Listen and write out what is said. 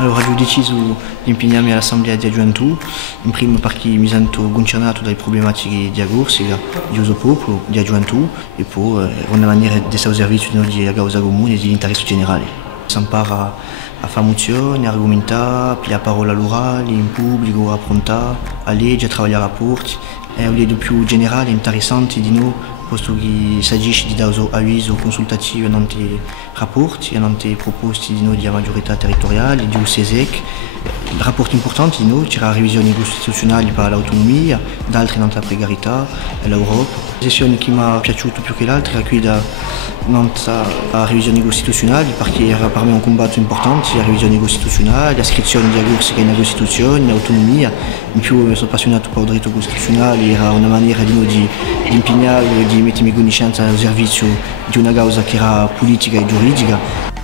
Allora, ho deciso di impegnarmi all'assemblea di gioventù, in primo perché mi sento concernato dalle problematiche di Corsica, di uso proprio, di gioventù e poi una maniera di essere servizio di causa comune e di interesse generale. Si impara a fare mozioni, a argomentare, a pigliare la parola all'orale, in pubblico, a affrontare, a leggere, a lavorare a rapporti. È un livello più generale, interessante di noi, posto che si agisce di dare avviso consultativo in rapporti, in proposte di noi di maggiorità territoriale, di USESEC. Rapporti importanti di noi, c'era revisioni costituzionali per l'autonomia, d'altre in la precarietà e l'Europa. La sessione che mi è piaciuta più che l'altra era quella la revisione costituzionale, perché era per me un combatto importante, la revisione costituzionale, l'iscrizione di Corsica nella Costituzione, l'autonomia. In più mi sono appassionato per il diritto costituzionale, era una maniera di noi di impegnare, di mettermi in conoscenza al servizio di una causa che era politica e giuridica.